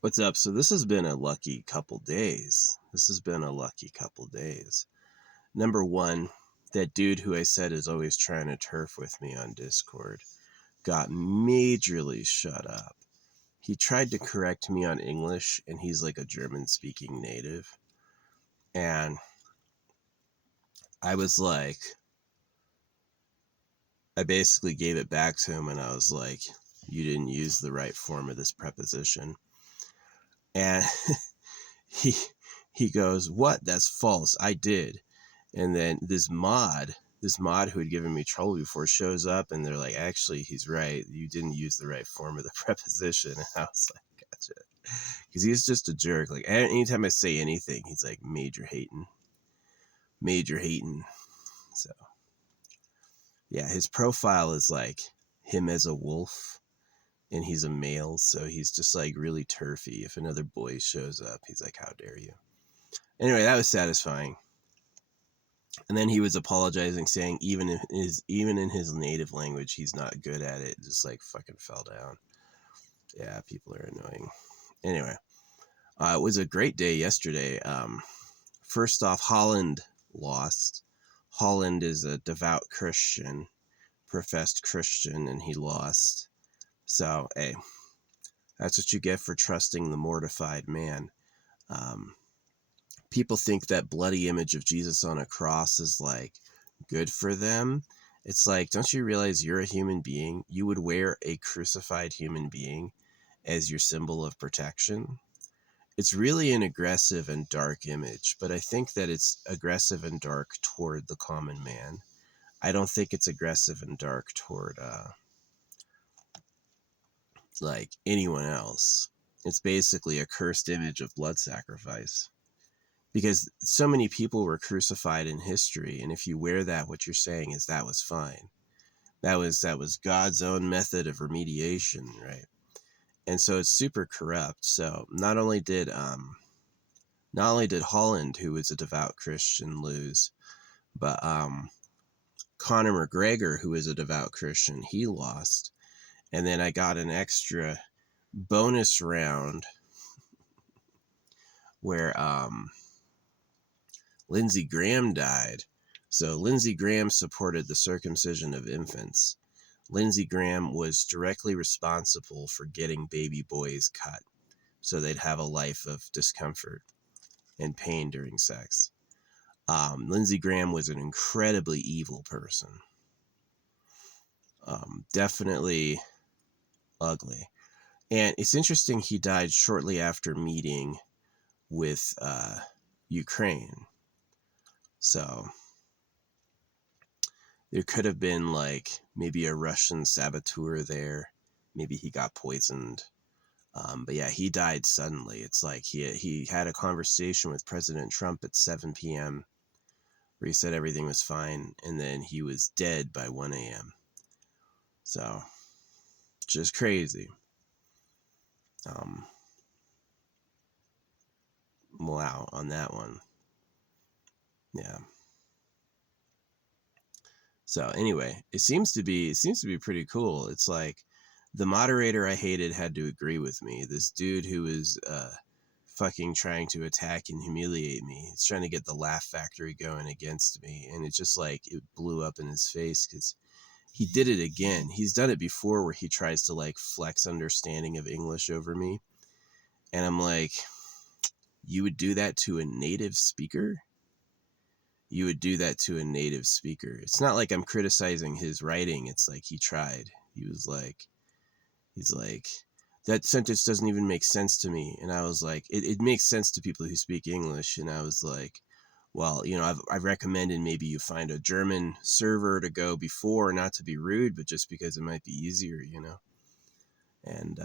What's up? So this has been a lucky couple days. Number one, that dude who I said is always trying to turf with me on Discord got majorly shut up. He tried to correct me on English, and he's like a German speaking native. And I was like, I basically gave it back to him, and I was like, you didn't use the right form of this preposition. And he he goes, what? That's false. I did. And then this mod who had given me trouble before shows up, and they're like, actually, he's right. You didn't use the right form of the preposition. And I was like, gotcha. Because he's just a jerk. Like, anytime I say anything, he's like, major hating. So, yeah, his profile is like him as a wolf, and he's a male. So he's just like really turfy. If another boy shows up, he's like, how dare you? Anyway, that was satisfying. And then he was apologizing, saying even in his native language, he's not good at it. Just like fucking fell down. Yeah, people are annoying. Anyway, it was a great day yesterday. First off, Holland lost. Holland is a devout Christian, professed Christian, and he lost. So, hey, that's what you get for trusting the mortified man. Um, People think that bloody image of Jesus on a cross is like good for them. It's like, don't you realize you're a human being? You would wear a crucified human being as your symbol of protection. It's really an aggressive and dark image, but I think that it's aggressive and dark toward the common man. I don't think it's aggressive and dark toward like anyone else. It's basically a cursed image of blood sacrifice. Because so many people were crucified in history, and if you wear that, what you're saying is that was fine. That was God's own method of remediation, right? And so it's super corrupt. So not only did Holland, who was a devout Christian, lose, but Conor McGregor, who is a devout Christian, he lost. And then I got an extra bonus round where Lindsey Graham died. So Lindsey Graham supported the circumcision of infants. Lindsey Graham was directly responsible for getting baby boys cut so they'd have a life of discomfort and pain during sex. Lindsey Graham was an incredibly evil person. Definitely ugly. And it's interesting, he died shortly after meeting with Ukraine. So there could have been like maybe a Russian saboteur there. Maybe he got poisoned. But yeah, he died suddenly. It's like he had a conversation with President Trump at 7 p.m. where he said everything was fine, and then he was dead by 1 a.m. So, just crazy. Wow, on that one. Yeah. So anyway, it seems to be pretty cool. It's like the moderator I hated had to agree with me. This dude who was fucking trying to attack and humiliate me. He's trying to get the laugh factory going against me, and it just like it blew up in his face because he did it again. He's done it before where he tries to like flex understanding of English over me, and I'm like, you would do that to a native speaker? You would do that to a native speaker. It's not like I'm criticizing his writing. It's like he tried. He's like, that sentence doesn't even make sense to me. And I was like, it makes sense to people who speak English. And I was like, well, I've recommended maybe you find a German server to go before, not to be rude, but just because it might be easier, And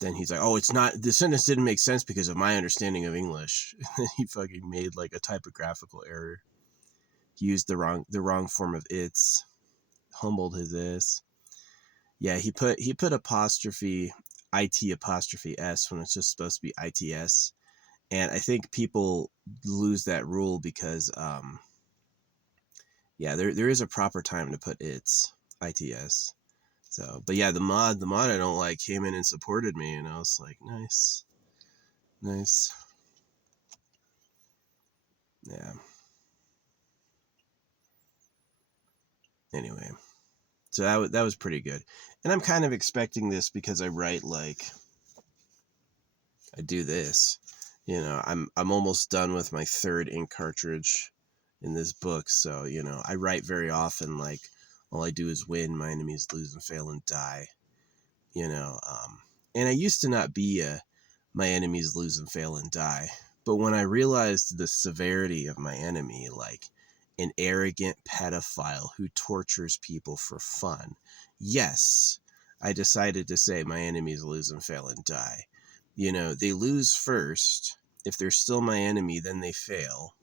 then he's like, oh, it's not, the sentence didn't make sense because of my understanding of English. And then he fucking made like a typographical error. He used the wrong form of it's, humbled his ass. Yeah, he put apostrophe it apostrophe s when it's just supposed to be its, and I think people lose that rule because yeah, there is a proper time to put its. So, but yeah, the mod I don't like came in and supported me, and I was like, nice. Yeah. Anyway, so that was pretty good. And I'm kind of expecting this because I write like I do this. I'm almost done with my 3rd ink cartridge in this book, so I write very often like all I do is win, my enemies lose and fail and die. And I used to not be my enemies lose and fail and die, but when I realized the severity of my enemy, like an arrogant pedophile who tortures people for fun, yes, I decided to say my enemies lose and fail and die. They lose first. If they're still my enemy, then they fail,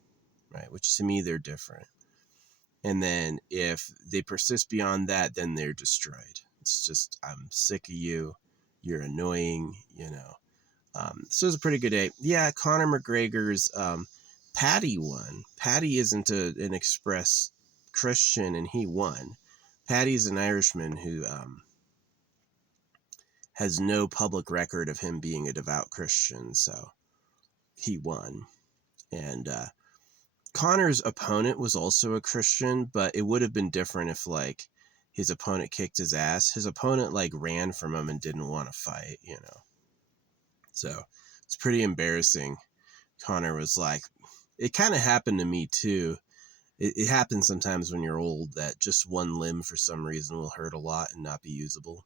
right? Which to me, they're different. And then if they persist beyond that, then they're destroyed. It's just, I'm sick of you. You're annoying, So it's a pretty good day. Yeah, Conor McGregor's Paddy won. Paddy isn't an express Christian, and he won. Paddy's an Irishman who has no public record of him being a devout Christian, so he won. And Conor's opponent was also a Christian, but it would have been different if like his opponent kicked his ass. His opponent like ran from him and didn't want to fight, So it's pretty embarrassing. Conor was like, it kind of happened to me too. It happens sometimes when you're old that just one limb for some reason will hurt a lot and not be usable.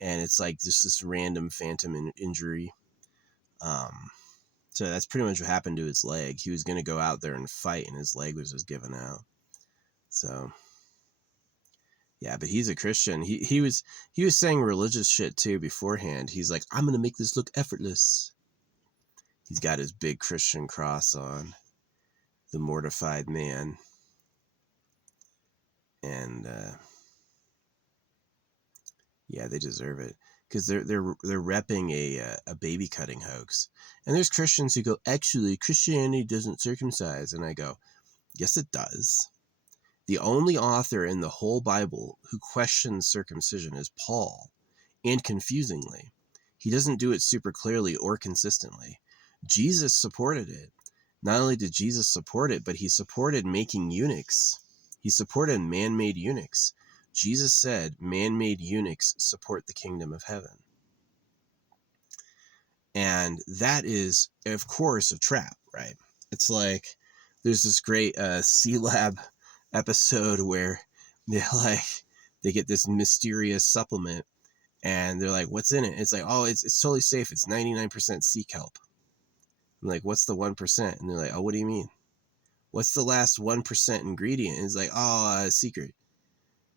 And it's like just this random phantom injury. So that's pretty much what happened to his leg. He was going to go out there and fight, and his leg was just given out. So, yeah, but he's a Christian. He was saying religious shit too beforehand. He's like, I'm going to make this look effortless. He's got his big Christian cross on, the mortified man. And yeah, they deserve it because they're repping a baby cutting hoax. And there's Christians who go, actually, Christianity doesn't circumcise. And I go, yes, it does. The only author in the whole Bible who questions circumcision is Paul, and confusingly. He doesn't do it super clearly or consistently. Jesus supported it. Not only did Jesus support it, but he supported making eunuchs. He supported man-made eunuchs. Jesus said man-made eunuchs support the kingdom of heaven. And that is, of course, a trap, right? It's like there's this great C-Lab episode where they get this mysterious supplement and they're like, what's in it? It's like, oh, it's totally safe. It's 99% sea kelp. I'm like, what's the 1%? And they're like, oh, what do you mean? What's the last 1% ingredient? And it's like, oh, secret.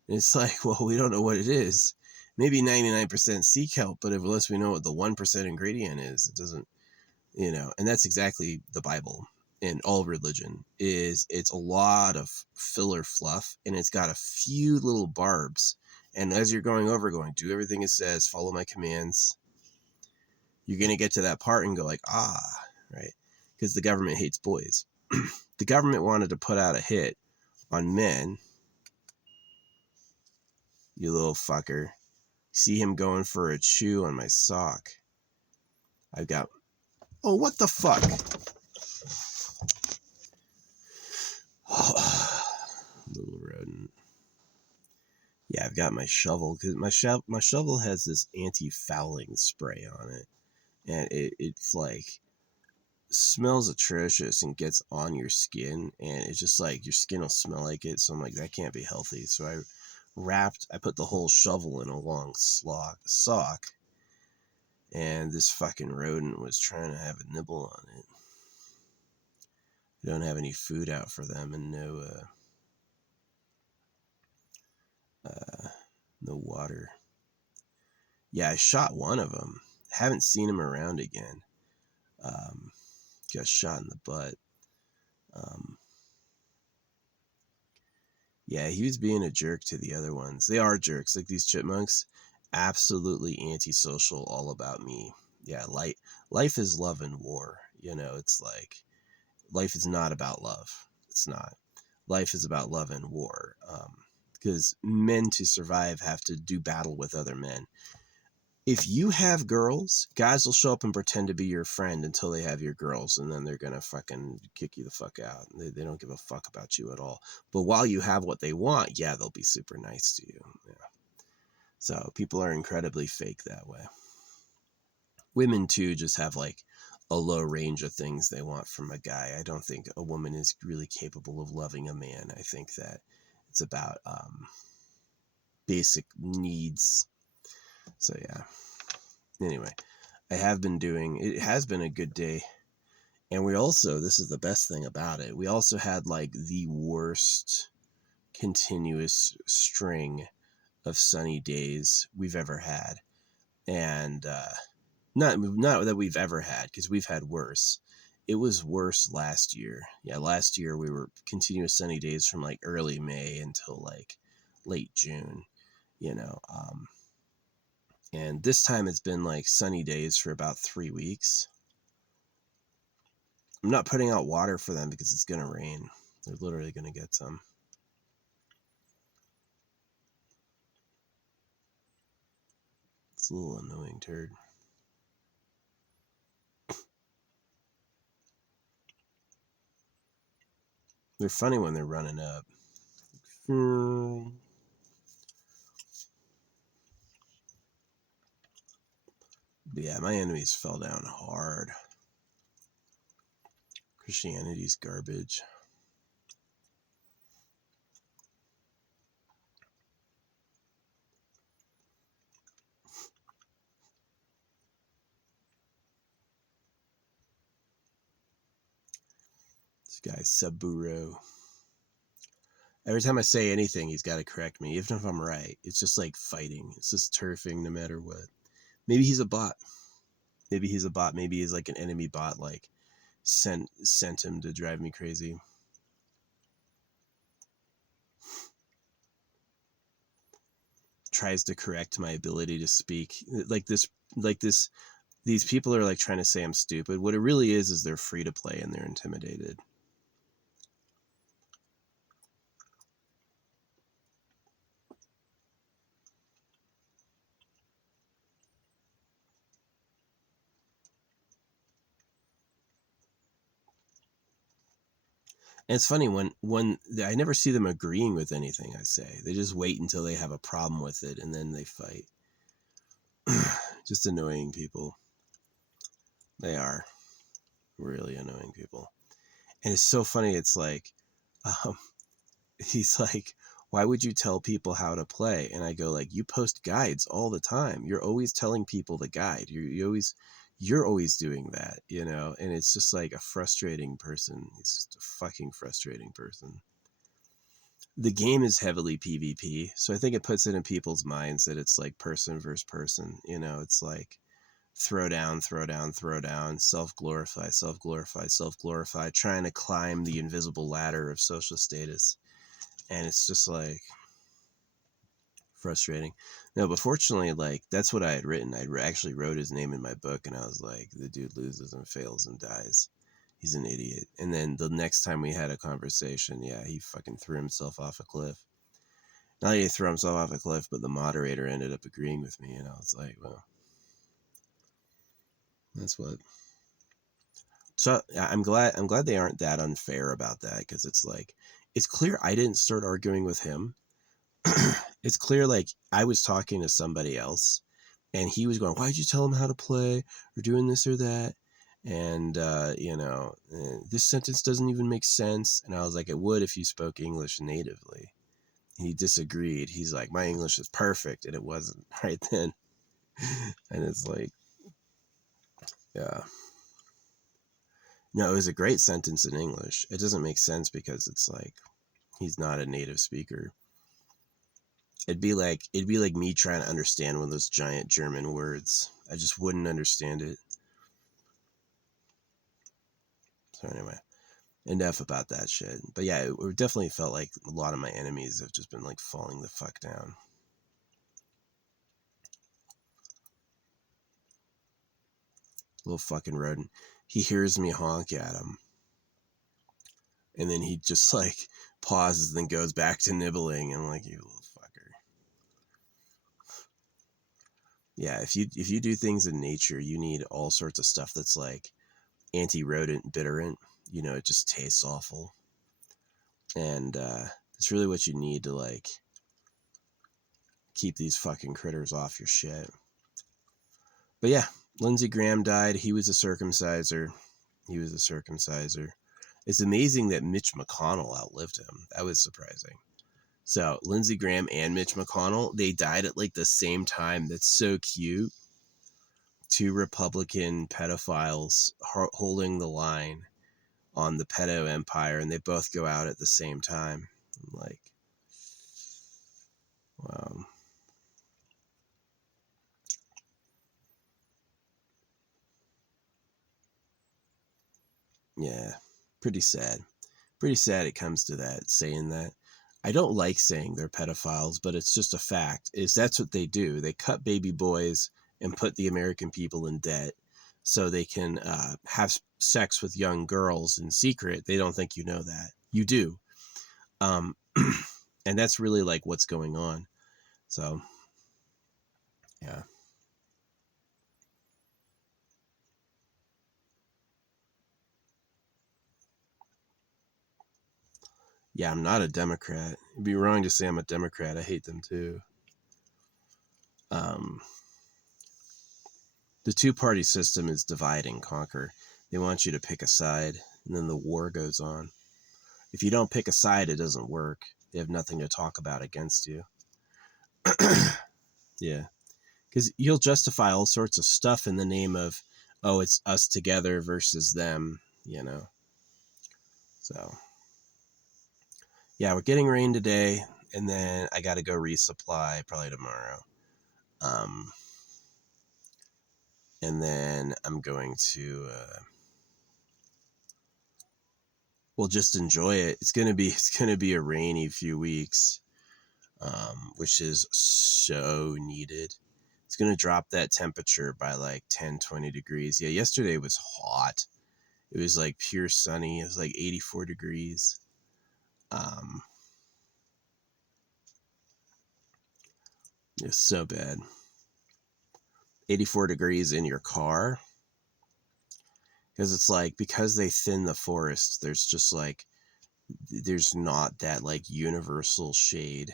And it's like, well, we don't know what it is. Maybe 99% sea kelp, but unless we know what the 1% ingredient is, it doesn't, and that's exactly the Bible. And all religion it's a lot of filler fluff, and it's got a few little barbs. And as you're going, do everything it says, follow my commands, you're going to get to that part and go like, right? Because the government hates boys. The government wanted to put out a hit on men. You little fucker. See him going for a chew on my sock. I've got, oh, what the fuck? Little rodent. Yeah, I've got my shovel because my shovel has this anti-fouling spray on it, and it's like smells atrocious and gets on your skin, and it's just like your skin will smell like it. So I'm like, that can't be healthy. So I put the whole shovel in a long sock, and this fucking rodent was trying to have a nibble on it. I don't have any food out for them, and no water. Yeah, I shot one of them. Haven't seen him around again. Got shot in the butt. Yeah, he was being a jerk to the other ones. They are jerks, like these chipmunks. Absolutely antisocial, all about me. Yeah, life is love and war. It's like life is not about love. It's not. Life is about love and war. because men to survive have to do battle with other men. If you have girls, guys will show up and pretend to be your friend until they have your girls, and then they're gonna fucking kick you the fuck out. They don't give a fuck about you at all. But while you have what they want, yeah, they'll be super nice to you. Yeah. So people are incredibly fake that way. Women too just have like a low range of things they want from a guy. I don't think a woman is really capable of loving a man. I think that it's about basic needs. So yeah. Anyway, it has been a good day. And we also, this is the best thing about it, we also had like the worst continuous string of sunny days we've ever had. And not that we've ever had, because we've had worse. It was worse last year. Yeah, last year we were continuous sunny days from like early May until like late June, you know. And this time it's been like sunny days for about 3 weeks. I'm not putting out water for them because it's going to rain. They're literally going to get some. It's a little annoying turd. They're funny when they're running up. But yeah, my enemies fell down hard. Christianity's garbage. This guy, Saburo. Every time I say anything, he's got to correct me, even if I'm right. It's just like fighting. It's just turfing no matter what. Maybe he's a bot. Maybe he's a bot. Maybe he's like an enemy bot, like sent him to drive me crazy. Tries to correct my ability to speak. These people are like trying to say I'm stupid. What it really is they're free to play and they're intimidated. And it's funny when I never see them agreeing with anything I say. They just wait until they have a problem with it and then they fight. Just annoying people. They are really annoying people. And it's so funny. It's like, um, he's like, why would you tell people how to play? And I go like, you post guides all the time. You're always telling people the guide. You're always doing that, you know? And it's just like a frustrating person. It's just a fucking frustrating person. The game is heavily PvP, so I think it puts it in people's minds that it's like person versus person. You know, it's like throw down, throw down, throw down, self-glorify, self-glorify, self-glorify, trying to climb the invisible ladder of social status. And it's just like frustrating. No, but fortunately, like that's what I had written. I actually wrote his name in my book, and I was like, the dude loses and fails and dies. He's an idiot. And then the next time we had a conversation, yeah, he fucking threw himself off a cliff. Not that he threw himself off a cliff, but the moderator ended up agreeing with me, and I was like, well, that's what. So I'm glad they aren't that unfair about that, because it's like it's clear I didn't start arguing with him. It's clear like I was talking to somebody else and he was going, why'd you tell him how to play or doing this or that? And, this sentence doesn't even make sense. And I was like, it would if you spoke English natively. He disagreed. He's like, my English is perfect. And it wasn't right then. And it's like, yeah. No, it was a great sentence in English. It doesn't make sense because it's like, he's not a native speaker. It'd be like me trying to understand one of those giant German words. I just wouldn't understand it. So anyway, enough about that shit. But yeah, it definitely felt like a lot of my enemies have just been like falling the fuck down. Little fucking rodent. He hears me honk at him. And then he just like pauses, then goes back to nibbling. And I'm like, you little fucker. Yeah, if you do things in nature, you need all sorts of stuff that's like anti-rodent bitterant. You know, it just tastes awful. And it's really what you need to like keep these fucking critters off your shit. But yeah, Lindsey Graham died. He was a circumciser. It's amazing that Mitch McConnell outlived him. That was surprising. So Lindsey Graham and Mitch McConnell, they died at like the same time. That's so cute. Two Republican pedophiles holding the line on the pedo empire, and they both go out at the same time. I'm like, wow. Yeah, pretty sad. Pretty sad it comes to that, saying that. I don't like saying they're pedophiles, but it's just a fact. Is that's what they do. They cut baby boys and put the American people in debt so they can have sex with young girls in secret. They don't think you know that. You do. And that's really like what's going on. So, yeah. Yeah, I'm not a Democrat. It'd be wrong to say I'm a Democrat. I hate them too. Um, the two-party system is divide and conquer. They want you to pick a side, and then the war goes on. If you don't pick a side, it doesn't work. They have nothing to talk about against you. Yeah, because you'll justify all sorts of stuff in the name of, oh, it's us together versus them, you know. So, yeah, we're getting rain today, and then I got to go resupply probably tomorrow. And then I'm going to, well, just enjoy it. It's gonna be a rainy few weeks, which is so needed. It's gonna drop that temperature by like 10, 20 degrees. Yeah, yesterday was hot. It was like pure sunny. It was like 84 degrees. It's so bad. 84 degrees in your car. Because it's like, because they thin the forest, there's not that like universal shade.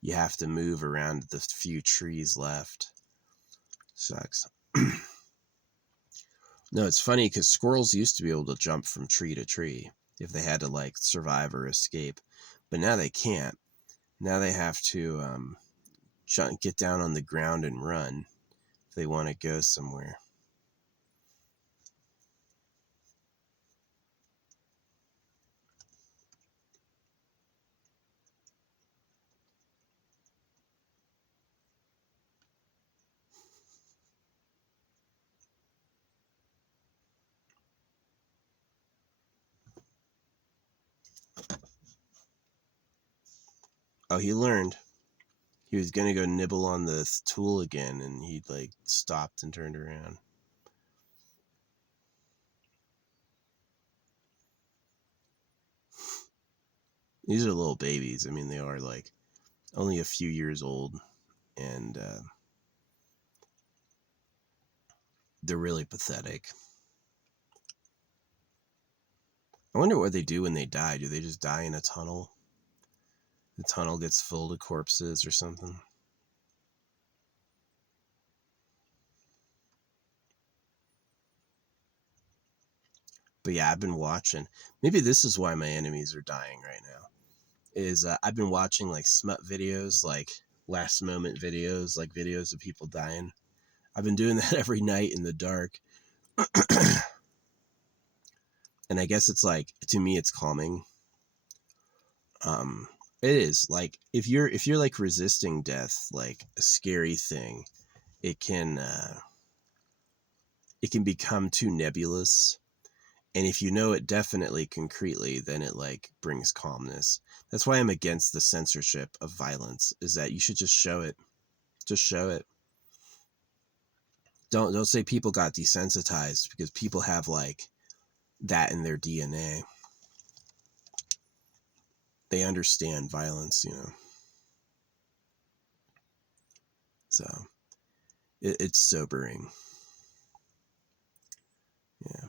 You have to move around the few trees left. Sucks. No, it's funny because squirrels used to be able to jump from tree to tree if they had to like survive or escape, but now they can't. Now they have to get down on the ground and run if they want to go somewhere. Oh, he learned. He was gonna go nibble on the tool again, and he like stopped and turned around. These are little babies. I mean, they are like only a few years old, and they're really pathetic. I wonder what they do when they die. Do they just die in a tunnel? The tunnel gets full of corpses or something. But yeah, I've been watching. Maybe this is why my enemies are dying right now. Is I've been watching like smut videos, like last moment videos, like videos of people dying. I've been doing that every night in the dark. And I guess it's like, to me it's calming. It is like if you're like resisting death, like a scary thing, it can become too nebulous. And if you know it definitely concretely, then it like brings calmness. That's why I'm against the censorship of violence, is that you should just show it. Just show it. Don't say people got desensitized, because people have like that in their DNA. they understand violence, So it's sobering. Yeah.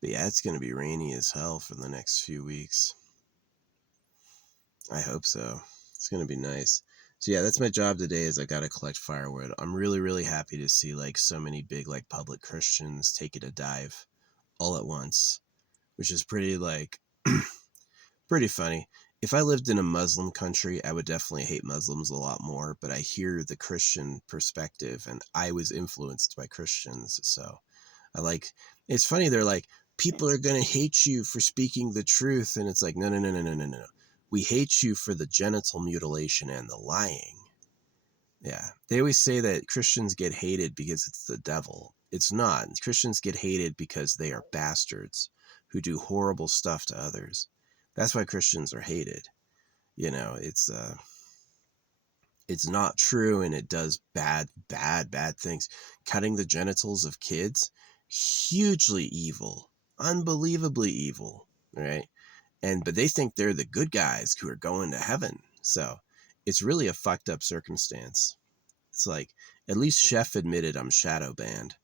But yeah, it's going to be rainy as hell for the next few weeks. I hope so. It's going to be nice. So yeah, that's my job today is I got to collect firewood. I'm really, really happy to see like so many big like public Christians take it a dive all at once, which is pretty like pretty funny. If I lived in a Muslim country, I would definitely hate Muslims a lot more, but I hear the Christian perspective and I was influenced by Christians. So I like, it's funny. They're like, people are going to hate you for speaking the truth. And it's like, no, no, no, no, no, no, no. We hate you for the genital mutilation and the lying. Yeah. They always say that Christians get hated because it's the devil. It's not. Christians get hated because they are bastards who do horrible stuff to others. That's why Christians are hated. It's not true, and it does bad things. Cutting the genitals of kids, hugely evil, unbelievably evil, right? But they think they're the good guys who are going to heaven. So it's really a fucked up circumstance. It's like, at least Chef admitted I'm shadow banned.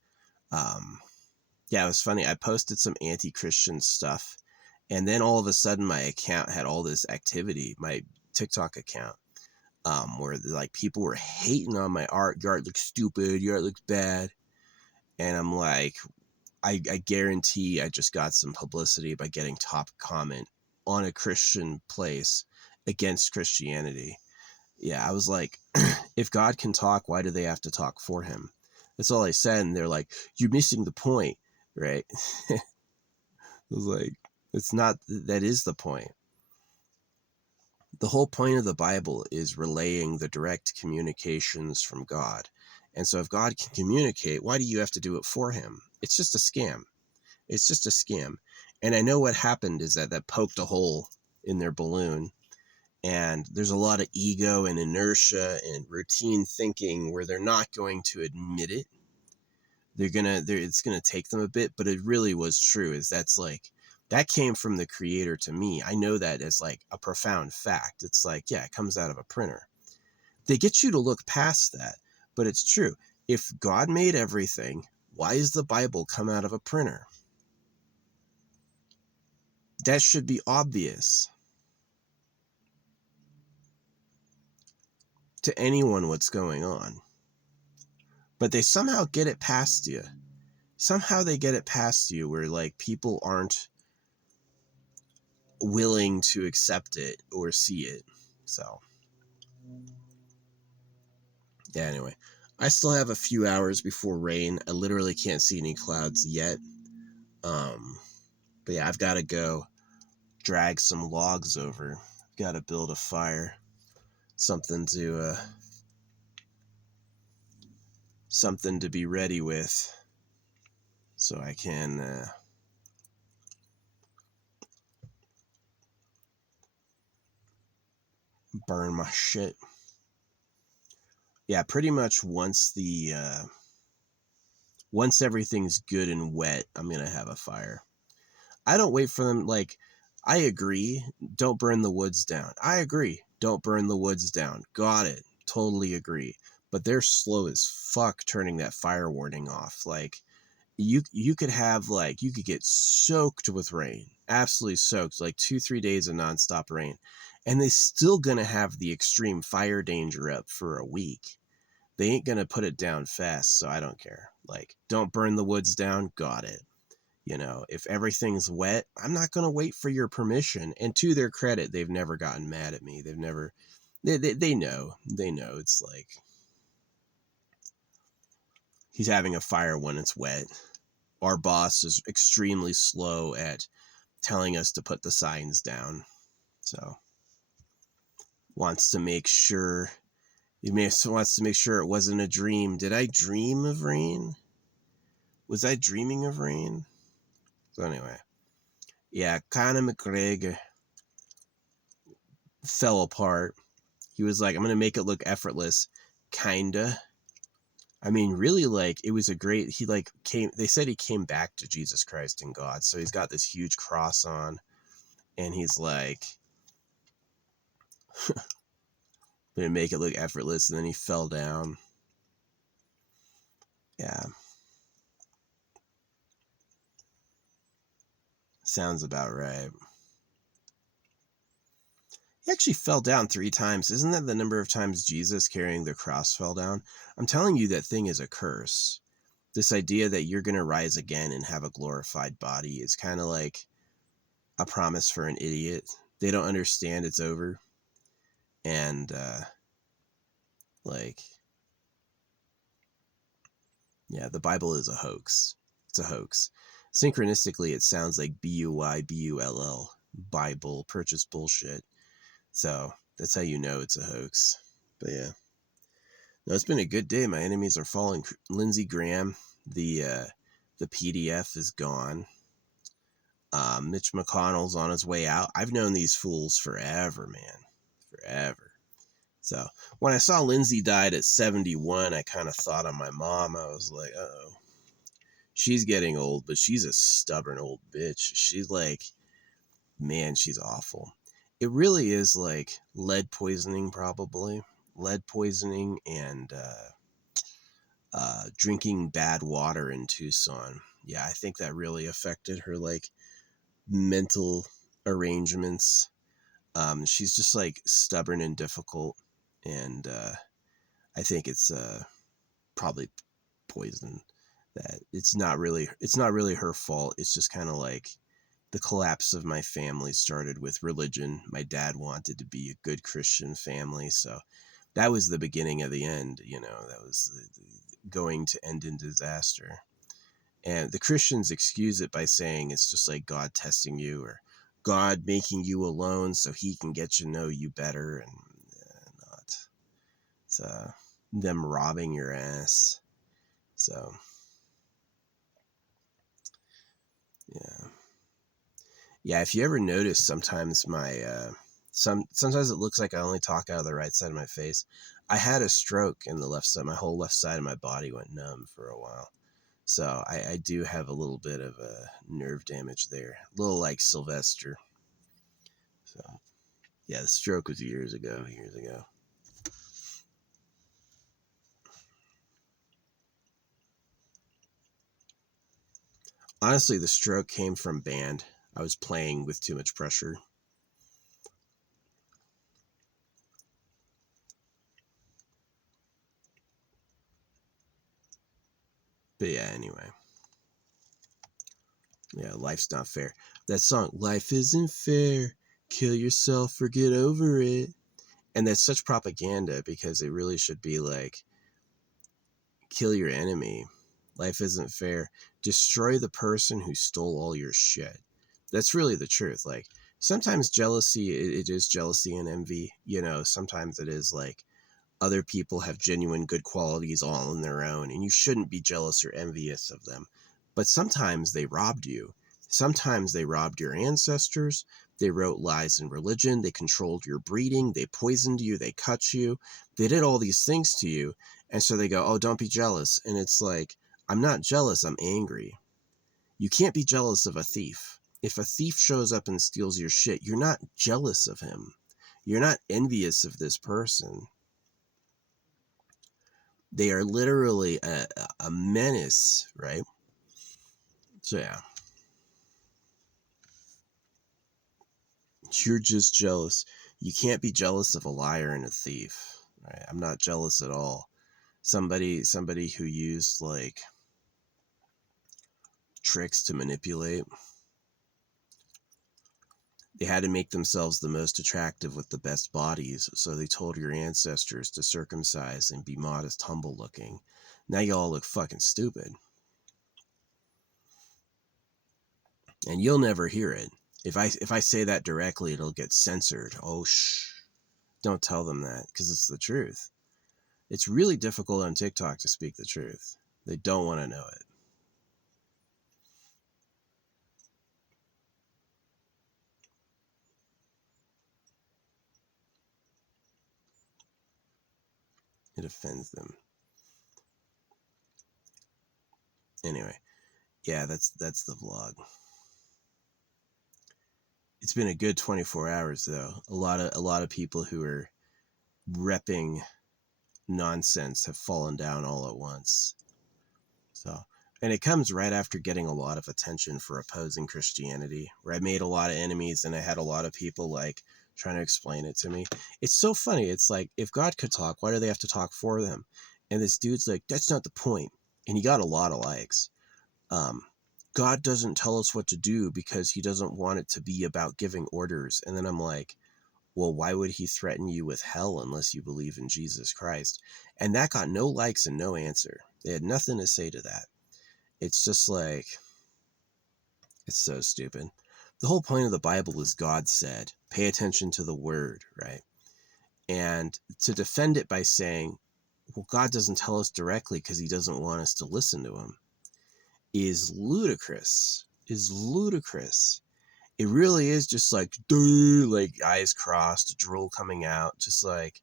Yeah, it was funny. I posted some anti-Christian stuff, and then all of a sudden my account had all this activity, my TikTok account, where like people were hating on my art. Your art looks stupid. Your art looks bad. And I'm like, I guarantee I just got some publicity by getting top comment on a Christian place against Christianity. Yeah, I was like, if God can talk, why do they have to talk for him? That's all I said. And they're like, you're missing the point, right? I was like, it's not, that is the point. The whole point of the Bible is relaying the direct communications from God. And so if God can communicate, why do you have to do it for him? It's just a scam. It's just a scam. And I know what happened is that poked a hole in their balloon. And there's a lot of ego and inertia and routine thinking where they're not going to admit it. It's gonna take them a bit, but it really was true. That came from the creator to me. I know that as like a profound fact. It's like, yeah, it comes out of a printer. They get you to look past that, but it's true. If God made everything, why does the Bible come out of a printer? That should be obvious to anyone what's going on. But they somehow get it past you. Somehow they get it past you where like people aren't willing to accept it or see it. So yeah, anyway, I still have a few hours before rain. I literally can't see any clouds yet. But yeah, I've got to go drag some logs over. I've got to build a fire, something to be ready with, so I can burn my shit. Yeah, pretty much once everything's good and wet, I'm gonna have a fire. I don't wait for them. Like, I agree, don't burn the woods down. I agree, don't burn the woods down. Got it. Totally agree. But they're slow as fuck turning that fire warning off. Like, you could get soaked with rain, absolutely soaked, like 2-3 days of nonstop rain, and they still gonna have the extreme fire danger up for a week. They ain't gonna put it down fast, so I don't care. Like, don't burn the woods down. Got it. If everything's wet, I'm not going to wait for your permission. And to their credit, they've never gotten mad at me. They know. It's like, he's having a fire when it's wet. Our boss is extremely slow at telling us to put the signs down. So, wants to make sure it wasn't a dream. Did I dream of rain? Was I dreaming of rain? So anyway, yeah, Conor McGregor fell apart. He was like, I'm going to make it look effortless. Kinda. I mean, really, like, it was a great, he, like, they said he came back to Jesus Christ and God. So he's got this huge cross on, and he's like, gonna make it look effortless, and then he fell down. Yeah. Sounds about right. He actually fell down 3 times. Isn't that the number of times Jesus carrying the cross fell down? I'm telling you, that thing is a curse. This idea that you're going to rise again and have a glorified body is kind of like a promise for an idiot. They don't understand it's over. And, like, yeah, the Bible is a hoax. It's a hoax. Synchronistically, it sounds like Buybull, Bible, purchase bullshit. So that's how you know it's a hoax. But yeah. No, it's been a good day. My enemies are falling. Lindsey Graham, the PDF is gone. Mitch McConnell's on his way out. I've known these fools forever, man. Forever. So when I saw Lindsey died at 71, I kind of thought of my mom. I was like, uh-oh. She's getting old, but she's a stubborn old bitch. She's like, man, she's awful. It really is like lead poisoning, probably. Lead poisoning and drinking bad water in Tucson. Yeah, I think that really affected her, like, mental arrangements. She's just like stubborn and difficult, and I think it's probably poison. That it's not really her fault. It's just kind of like the collapse of my family started with religion. My dad wanted to be a good Christian family, so that was the beginning of the end. That was going to end in disaster. And the Christians excuse it by saying it's just like God testing you, or God making you alone so he can get to know you better, and not. It's them robbing your ass. So, yeah. Yeah, if you ever notice, sometimes sometimes it looks like I only talk out of the right side of my face. I had a stroke in the left side. My whole left side of my body went numb for a while. So I do have a little bit of a nerve damage there. A little like Sylvester. So yeah, the stroke was years ago. Honestly, the stroke came from band. I was playing with too much pressure. But yeah, anyway. Yeah, life's not fair. That song, Life Isn't Fair, kill yourself or get over it. And that's such propaganda, because it really should be like, kill your enemy. Life isn't fair. Destroy the person who stole all your shit. That's really the truth. Like, sometimes jealousy, it is jealousy and envy. Sometimes it is like other people have genuine good qualities all on their own, and you shouldn't be jealous or envious of them. But sometimes they robbed you. Sometimes they robbed your ancestors. They wrote lies in religion. They controlled your breeding. They poisoned you. They cut you. They did all these things to you. And so they go, oh, don't be jealous. And it's like, I'm not jealous. I'm angry. You can't be jealous of a thief. If a thief shows up and steals your shit, you're not jealous of him. You're not envious of this person. They are literally a menace, right? So yeah, you're just jealous. You can't be jealous of a liar and a thief, right? I'm not jealous at all. Somebody who used like tricks to manipulate. They had to make themselves the most attractive with the best bodies, so they told your ancestors to circumcise and be modest, humble looking. Now y'all look fucking stupid. And you'll never hear it. If I say that directly, it'll get censored. Oh, shh. Don't tell them that, because it's the truth. It's really difficult on TikTok to speak the truth. They don't want to know it. It offends them. Anyway, yeah, that's the vlog. It's been a good 24 hours though. A lot of people who are repping nonsense have fallen down all at once. So, and it comes right after getting a lot of attention for opposing Christianity, where I made a lot of enemies and I had a lot of people like trying to explain it to me. It's so funny. It's like, if God could talk, why do they have to talk for them? And this dude's like, that's not the point. And he got a lot of likes. God doesn't tell us what to do because he doesn't want it to be about giving orders. And then I'm like, well, why would he threaten you with hell unless you believe in Jesus Christ? And that got no likes and no answer. They had nothing to say to that. It's just like, it's so stupid. The whole point of the Bible is God said, pay attention to the word, right? And to defend it by saying, well, God doesn't tell us directly because he doesn't want us to listen to him is ludicrous. It really is just like, duh, like eyes crossed, drool coming out, just like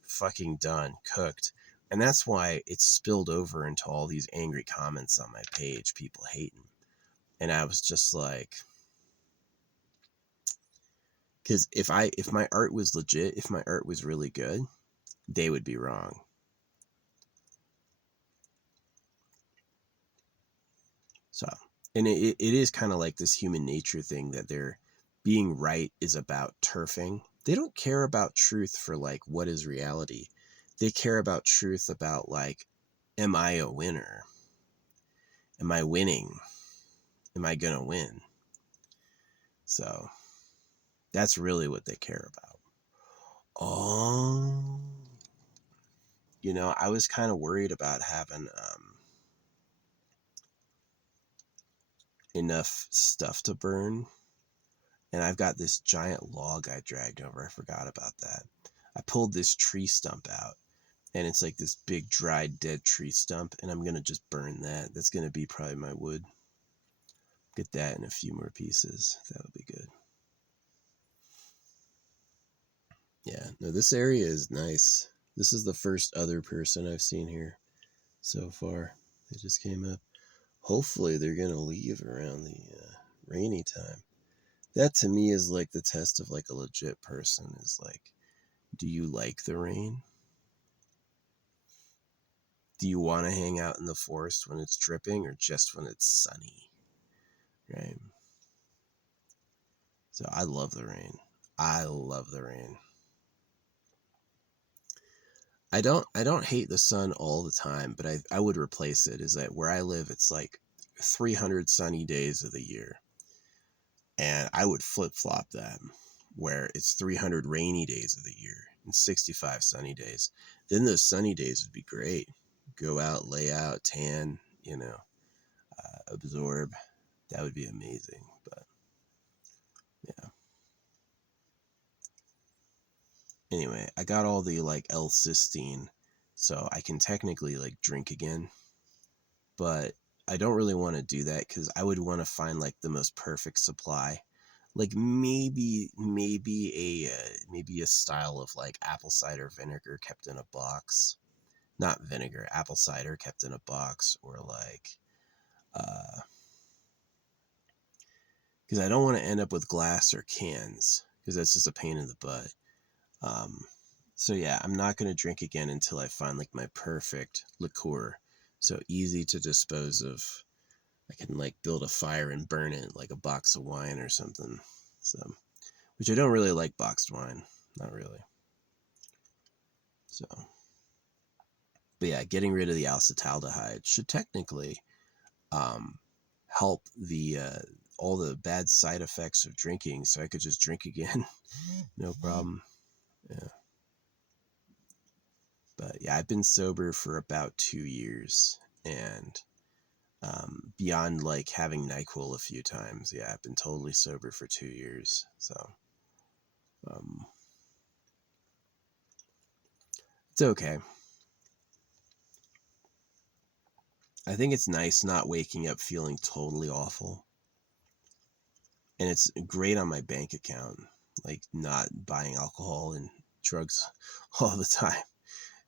fucking done, cooked. And that's why it's spilled over into all these angry comments on my page, people hating. And I was just like, because if my art was legit, if my art was really good, they would be wrong. So, and it is kind of like this human nature thing that they're being right is about turfing. They don't care about truth for like what is reality. They care about truth about like, am I a winner? Am I winning? Am I gonna win? So that's really what they care about. Oh, you know, I was kind of worried about having enough stuff to burn, and I've got this giant log I dragged over. I forgot about that. I pulled this tree stump out, and it's like this big dried dead tree stump, and I'm gonna just burn that. That's gonna be probably my wood. Get that in a few more pieces. That'll be good. Yeah, no, this area is nice. This is the first other person I've seen here so far. They just came up. Hopefully they're gonna leave around the rainy time. That to me is like the test of like a legit person is like, do you like the rain? Do you want to hang out in the forest when it's dripping or just when it's sunny? Right? So I love the rain. I love the rain. I don't hate the sun all the time, but I would replace it. Is that where I live it's like 300 sunny days of the year. And I would flip-flop that where it's 300 rainy days of the year and 65 sunny days. Then those sunny days would be great. Go out, lay out, tan, absorb. That would be amazing. But yeah. Anyway, I got all the like L-cysteine, so I can technically like drink again. But I don't really want to do that because I would want to find like the most perfect supply. Like maybe a style of like apple cider vinegar kept in a box. Not vinegar, apple cider kept in a box, or like because I don't want to end up with glass or cans because that's just a pain in the butt. So yeah, I'm not going to drink again until I find like my perfect liqueur. So easy to dispose of. I can like build a fire and burn it like a box of wine or something. So, which I don't really like boxed wine. Not really. So, but yeah, getting rid of the acetaldehyde should technically um, help the all the bad side effects of drinking, so I could just drink again, no problem. Yeah. But yeah, I've been sober for about 2 years, and beyond like having NyQuil a few times, yeah, I've been totally sober for 2 years. So it's okay. I think it's nice not waking up feeling totally awful. And it's great on my bank account. Like not buying alcohol and drugs all the time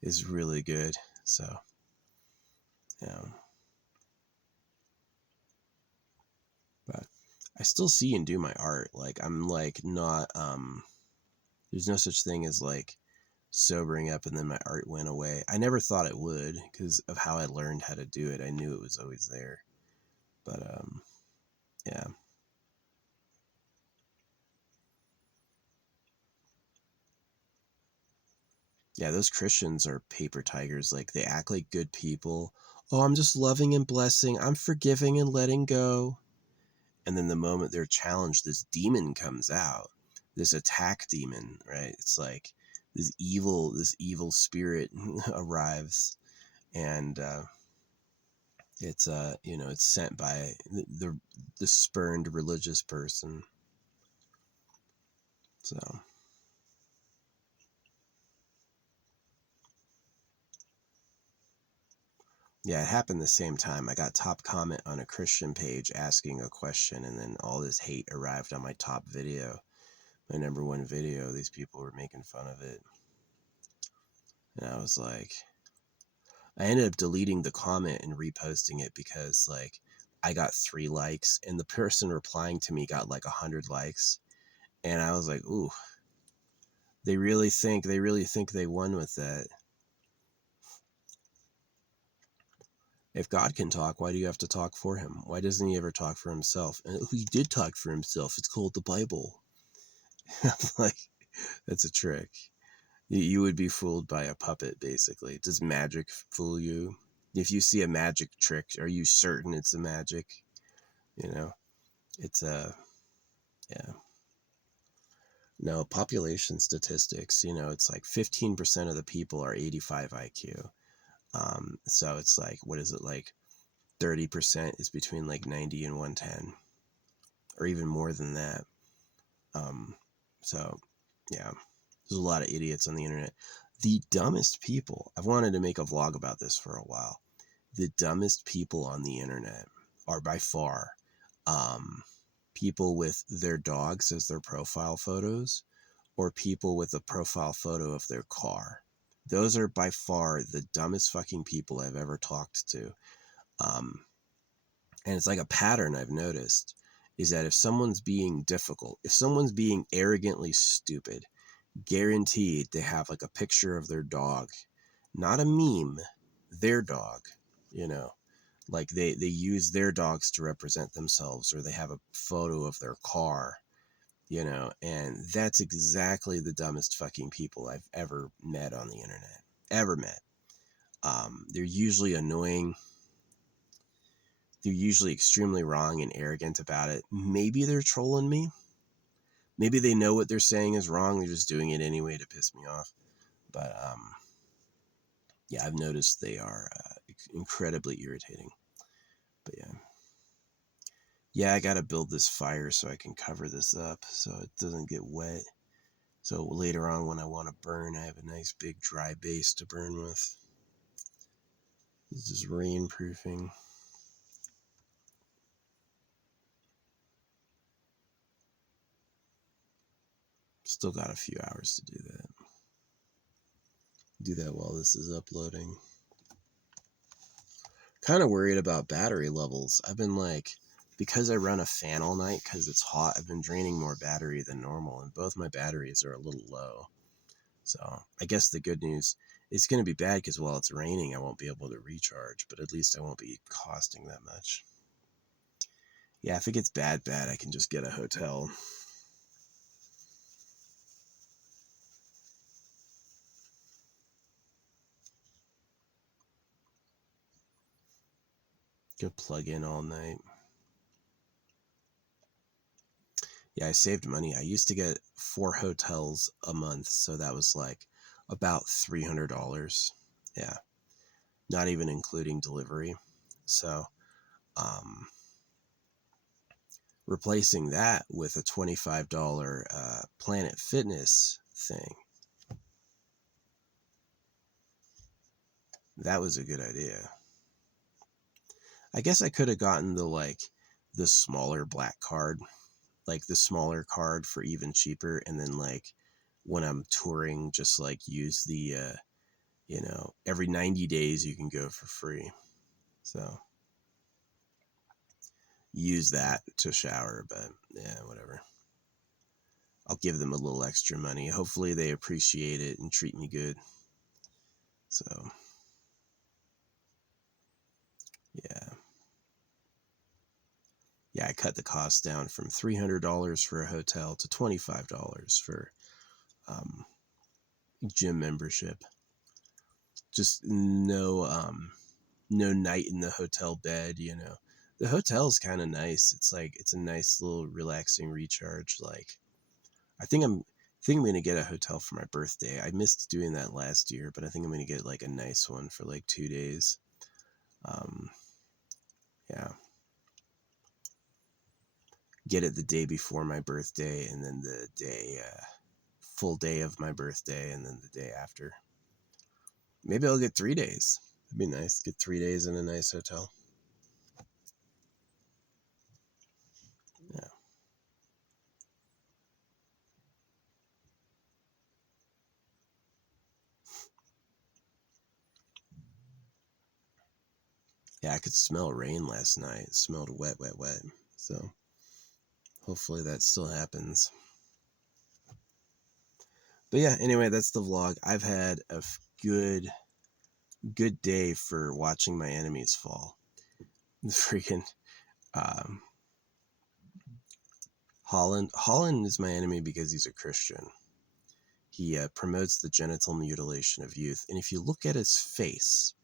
is really good. So, yeah. I still see and do my art. Like, I'm like not, there's no such thing as like sobering up and then my art went away. I never thought it would because of how I learned how to do it. I knew it was always there. But, yeah. Yeah, those Christians are paper tigers. Like, they act like good people. Oh, I'm just loving and blessing. I'm forgiving and letting go. And then the moment they're challenged, this demon comes out, this attack demon, right? It's like this evil spirit arrives, and it's it's sent by the spurned religious person. So yeah, it happened the same time. I got top comment on a Christian page asking a question, and then all this hate arrived on my top video, my #1 video. These people were making fun of it, and I was like, I ended up deleting the comment and reposting it because like I got 3 likes and the person replying to me got like 100 likes, and I was like, ooh, they really think they won with that. If God can talk, why do you have to talk for him? Why doesn't he ever talk for himself? And he did talk for himself. It's called the Bible. Like, that's a trick. You would be fooled by a puppet, basically. Does magic fool you? If you see a magic trick, are you certain it's a magic? You know, it's yeah. No, population statistics, it's like 15% of the people are 85 IQ. So it's like, what is it, like 30% is between like 90 and 110, or even more than that. Um, so yeah, there's a lot of idiots on the internet. The dumbest people, I've wanted to make a vlog about this for a while. The dumbest people on the internet are by far people with their dogs as their profile photos, or people with a profile photo of their car. Those are by far the dumbest fucking people I've ever talked to. And it's like a pattern I've noticed is that if someone's being difficult, if someone's being arrogantly stupid, guaranteed they have like a picture of their dog, not a meme, their dog, like they use their dogs to represent themselves, or they have a photo of their car, and that's exactly the dumbest fucking people I've ever met on the internet, ever met. They're usually annoying. They're usually extremely wrong and arrogant about it. Maybe they're trolling me. Maybe they know what they're saying is wrong. They're just doing it anyway to piss me off. But yeah, I've noticed they are incredibly irritating. But yeah, I gotta build this fire so I can cover this up so it doesn't get wet. So later on when I want to burn, I have a nice big dry base to burn with. This is rainproofing. Still got a few hours to do that. Do that while this is uploading. Kind of worried about battery levels. I've been like, because I run a fan all night because it's hot, I've been draining more battery than normal, and both my batteries are a little low. So I guess the good news, it's going to be bad because while it's raining, I won't be able to recharge, but at least I won't be costing that much. Yeah, if it gets bad, I can just get a hotel. Go plug in all night. Yeah, I saved money. I used to get 4 hotels a month, so that was like about $300. Yeah, not even including delivery. So, replacing that with a $25 Planet Fitness thing, that was a good idea. I guess I could have gotten the smaller black card, like the smaller card for even cheaper, and then like when I'm touring, just like use the every 90 days you can go for free. So use that to shower, but yeah, whatever. I'll give them a little extra money. Hopefully they appreciate it and treat me good. So, yeah. Yeah, I cut the cost down from $300 for a hotel to $25 for gym membership. Just no night in the hotel bed, you know. The hotel's kind of nice. It's like it's a nice little relaxing recharge. Like I think I'm gonna get a hotel for my birthday. I missed doing that last year, but I think I'm gonna get like a nice one for like 2 days. Yeah. Get it the day before my birthday, and then the day full day of my birthday, and then the day after. Maybe I'll get 3 days. It'd be nice. Get 3 days in a nice hotel. Yeah. Yeah, I could smell rain last night. It smelled wet. So hopefully that still happens. But yeah, anyway, that's the vlog. I've had a good day for watching my enemies fall. The freaking Holland is my enemy because he's a Christian. He promotes the genital mutilation of youth. And if you look at his face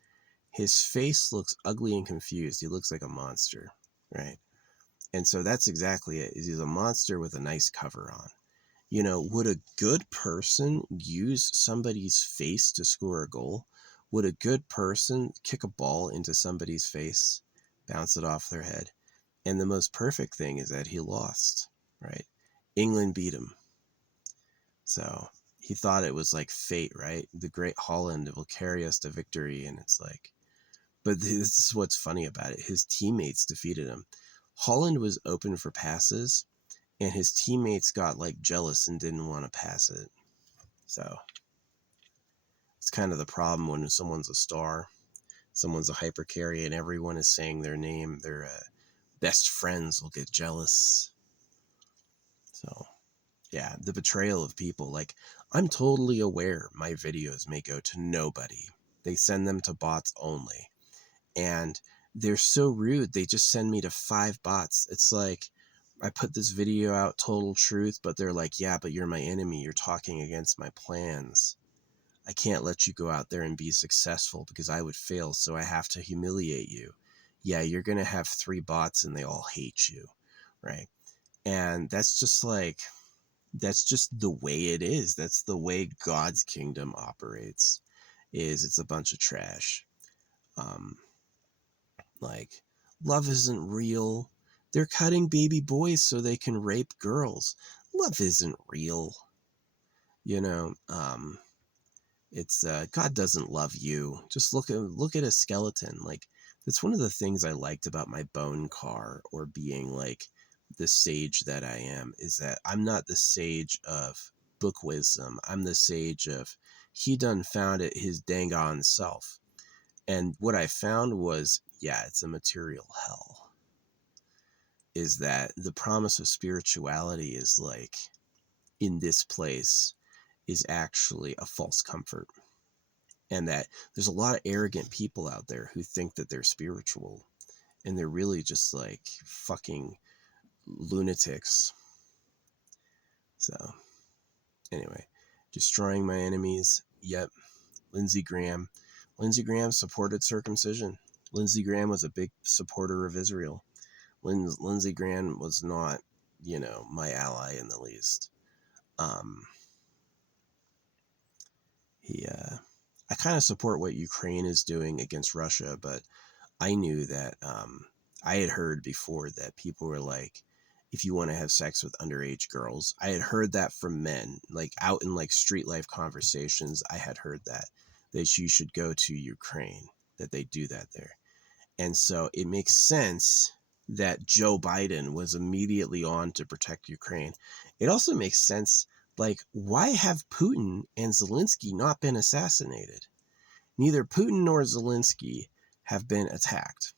looks ugly and confused. He looks like a monster, right? And so that's exactly it. He's a monster with a nice cover on. You know, would a good person use somebody's face to score a goal? Would a good person kick a ball into somebody's face, bounce it off their head? And the most perfect thing is that he lost, right? England beat him. So he thought it was like fate, right? The great Holland will carry us to victory. And it's like, but this is what's funny about it. His teammates defeated him. Holland was open for passes, and his teammates got like jealous and didn't want to pass it. So it's kind of the problem when someone's a star, someone's a hyper carry, and everyone is saying their name. Their best friends will get jealous. So yeah, the betrayal of people. Like, I'm totally aware my videos may go to nobody. They send them to bots only. And they're so rude. They just send me to 5 bots. It's like, I put this video out, total truth, but they're like, yeah, but you're my enemy. You're talking against my plans. I can't let you go out there and be successful because I would fail, so I have to humiliate you. Yeah, you're going to have 3 bots and they all hate you, right? And that's just like, that's just the way it is. That's the way God's kingdom operates, is it's a bunch of trash. Like, love isn't real. They're cutting baby boys so they can rape girls. Love isn't real. You know, it's God doesn't love you. Just look at a skeleton. Like, that's one of the things I liked about my bone car, or being like the sage that I am, is that I'm not the sage of book wisdom. I'm the sage of he done found it his dang on self. And what I found was, yeah, it's a material hell. Is that the promise of spirituality is like, in this place, is actually a false comfort. And that there's a lot of arrogant people out there who think that they're spiritual, and they're really just like fucking lunatics. So anyway, destroying my enemies. Yep. Lindsey Graham supported circumcision. Lindsey Graham was a big supporter of Israel. Lindsey Graham was not, you know, my ally in the least. I kind of support what Ukraine is doing against Russia, but I knew that I had heard before that people were like, if you want to have sex with underage girls, I had heard that from men, like out in like street life conversations. I had heard that you should go to Ukraine, that they do that there. And so it makes sense that Joe Biden was immediately on to protect Ukraine. It also makes sense, like, why have Putin and Zelensky not been assassinated? Neither Putin nor Zelensky have been attacked.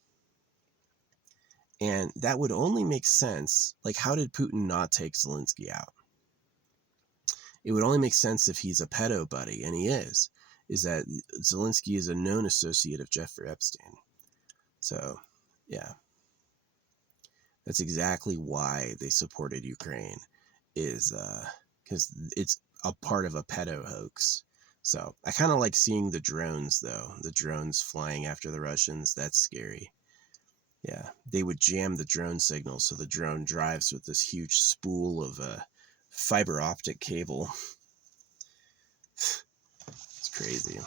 And that would only make sense. Like, how did Putin not take Zelensky out? It would only make sense if he's a pedo buddy, and he is that Zelensky is a known associate of Jeffrey Epstein. So, yeah, that's exactly why they supported Ukraine, is because it's a part of a pedo hoax. So I kind of like seeing the drones, though. The drones flying after the Russians, that's scary. Yeah, they would jam the drone signal so the drone drives with this huge spool of fiber optic cable. It's crazy.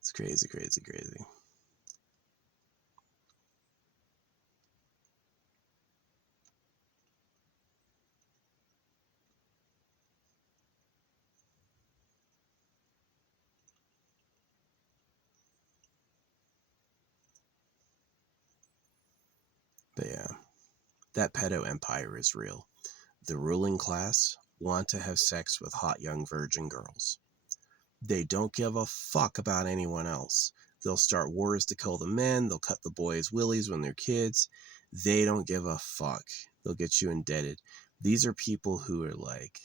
It's crazy, crazy, crazy. But yeah, that pedo empire is real. The ruling class want to have sex with hot young virgin girls. They don't give a fuck about anyone else. They'll start wars to kill the men. They'll cut the boys' willies when they're kids. They don't give a fuck. They'll get you indebted. These are people who are like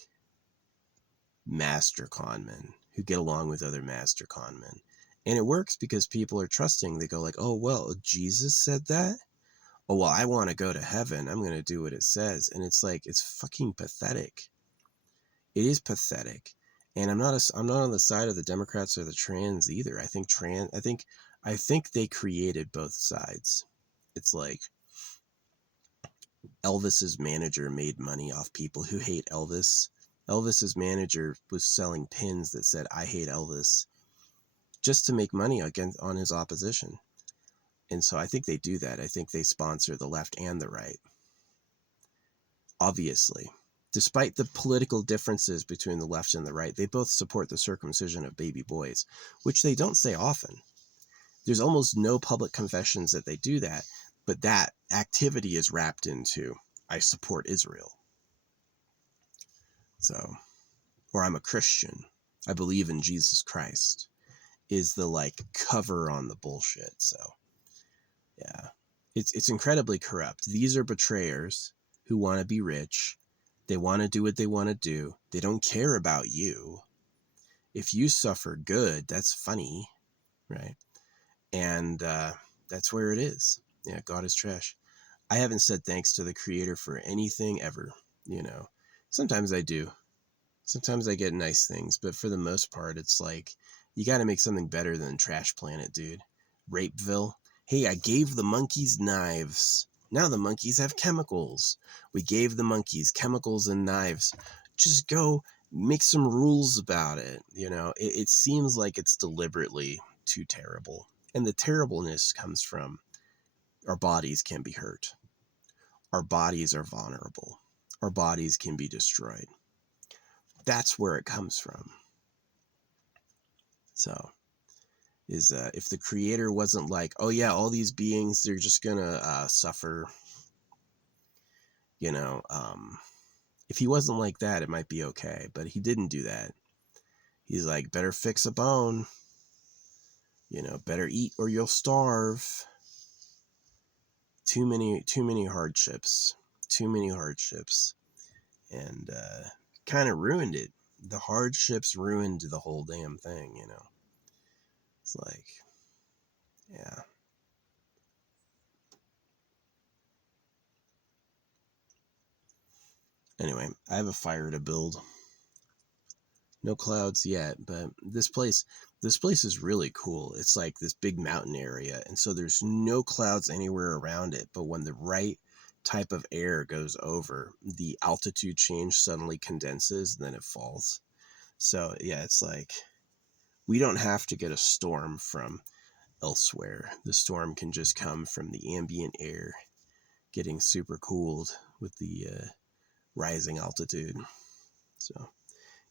master conmen, who get along with other master conmen. And it works because people are trusting. They go like, oh, well, Jesus said that? Oh, well, I want to go to heaven. I'm going to do what it says. And it's like, it's fucking pathetic. It is pathetic. And I'm not on the side of the Democrats or the trans either. I think they created both sides. It's like Elvis's manager made money off people who hate Elvis. Elvis's manager was selling pins that said I hate Elvis just to make money on his opposition. And so I think they do that. I think they sponsor the left and the right. Obviously, despite the political differences between the left and the right, they both support the circumcision of baby boys, which they don't say often. There's almost no public confessions that they do that, but that activity is wrapped into, I support Israel. So, or I'm a Christian. I believe in Jesus Christ is the like cover on the bullshit. So, yeah, it's incredibly corrupt. These are betrayers who want to be rich. They want to do what they want to do. They don't care about you. If you suffer good, that's funny, right? And that's where it is. Yeah, God is trash. I haven't said thanks to the creator for anything ever, you know. Sometimes I do. Sometimes I get nice things, but for the most part, it's like, you got to make something better than Trash Planet, dude. Rapeville. Hey, I gave the monkeys knives. Now the monkeys have chemicals. We gave the monkeys chemicals and knives. Just go make some rules about it. You know, it seems like it's deliberately too terrible. And the terribleness comes from our bodies can be hurt. Our bodies are vulnerable. Our bodies can be destroyed. That's where it comes from. So, if the creator wasn't like, oh yeah, all these beings, they're just gonna suffer, you know, if he wasn't like that, it might be okay, but he didn't do that. He's like, better fix a bone, you know, better eat or you'll starve. Too many hardships, and kind of ruined it. The hardships ruined the whole damn thing, you know. It's like, yeah. Anyway, I have a fire to build. No clouds yet, but this place is really cool. It's like this big mountain area, and so there's no clouds anywhere around it, but when the right type of air goes over, the altitude change suddenly condenses and then it falls. So yeah, it's like we don't have to get a storm from elsewhere. The storm can just come from the ambient air getting super cooled with the rising altitude. So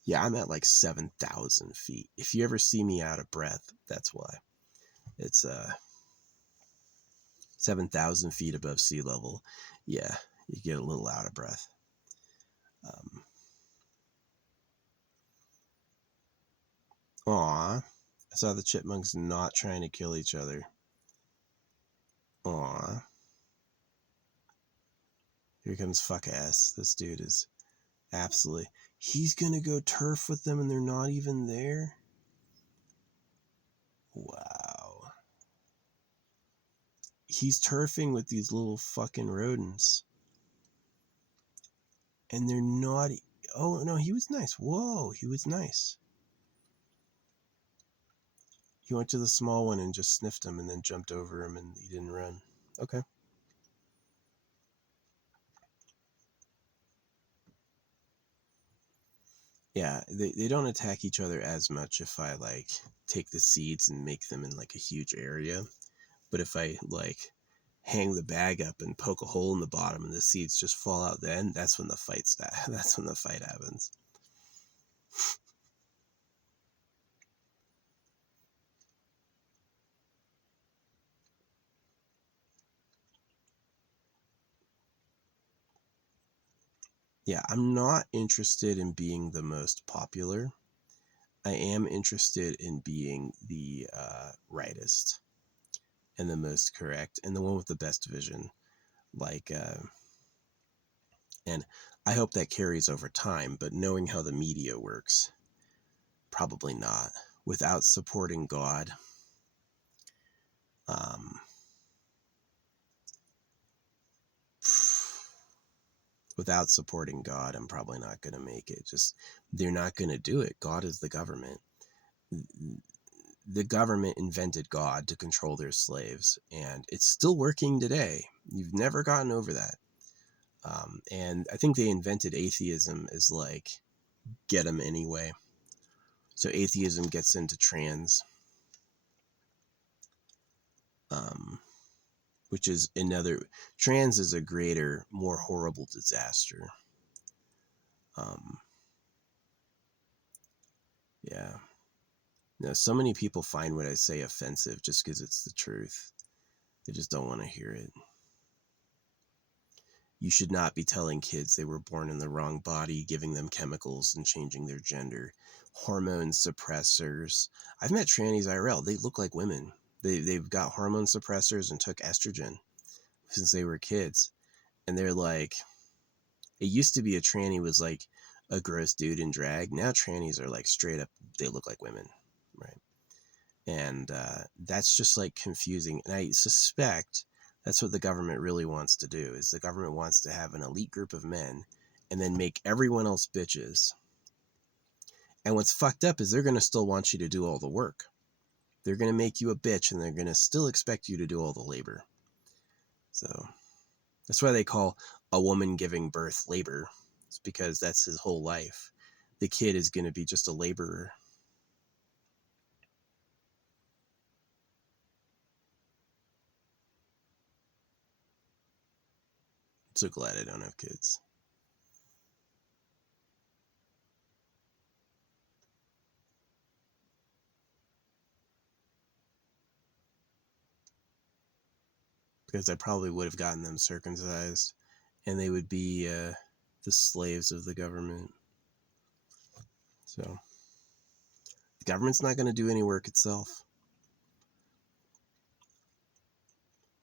yeah, I'm at like 7,000 feet. If you ever see me out of breath, that's why. It's 7,000 feet above sea level. Yeah, you get a little out of breath. Aw, I saw the chipmunks not trying to kill each other. Here comes fuck ass. This dude is absolutely... He's gonna go turf with them and they're not even there? Wow. He's turfing with these little fucking rodents. And they're not... Oh, no, he was nice. Whoa, he was nice. He went to the small one and just sniffed him and then jumped over him and he didn't run. Okay. Yeah, they don't attack each other as much if I, like, take the seeds and make them in, like, a huge area. But if I, like, hang the bag up and poke a hole in the bottom and the seeds just fall out, then that's when the fight that's when the fight happens. Yeah, I'm not interested in being the most popular. I am interested in being the rightest and the most correct and the one with the best vision. Like, and I hope that carries over time, but knowing how the media works, probably not. Without supporting God, without supporting God, I'm probably not going to make it. Just, they're not going to do it. God is the government. The government invented God to control their slaves, and it's still working today. You've never gotten over that. And I think they invented atheism as like, get them anyway. So atheism gets into trans, which is another... Trans is a greater, more horrible disaster. Yeah. No, so many people find what I say offensive just because it's the truth. They just don't want to hear it. You should not be telling kids they were born in the wrong body, giving them chemicals and changing their gender. Hormone suppressors. I've met trannies IRL. They look like women. They've got hormone suppressors and took estrogen since they were kids. And they're like... It used to be a tranny was like a gross dude in drag. Now trannies are like straight up, they look like women, right? And that's just like confusing. And I suspect that's what the government really wants to do, is the government wants to have an elite group of men and then make everyone else bitches. And what's fucked up is they're going to still want you to do all the work. They're going to make you a bitch and they're going to still expect you to do all the labor. So that's why they call a woman giving birth labor. It's because that's his whole life. The kid is going to be just a laborer. I'm so glad I don't have kids. Because I probably would have gotten them circumcised and they would be the slaves of the government. So the government's not going to do any work itself.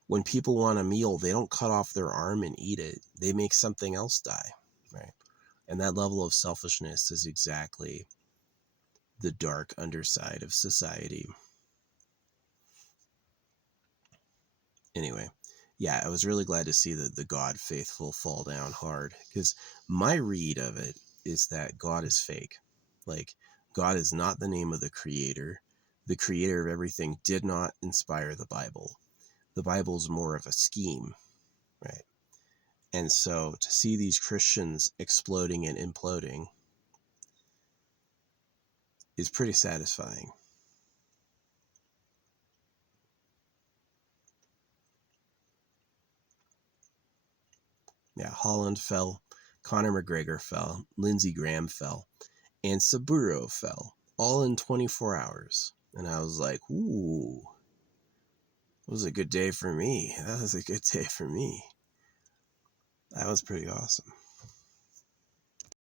When people want a meal, they don't cut off their arm and eat it. They make something else die, right? And that level of selfishness is exactly the dark underside of society. Anyway, yeah, I was really glad to see the God faithful fall down hard, because my read of it is that God is fake. Like, God is not the name of the creator. The creator of everything did not inspire the Bible. The Bible's more of a scheme, right? And so to see these Christians exploding and imploding is pretty satisfying. Yeah, Holland fell, Conor McGregor fell, Lindsey Graham fell, and Saburo fell, all in 24 hours. And I was like, ooh, it was a good day for me. That was a good day for me. That was pretty awesome.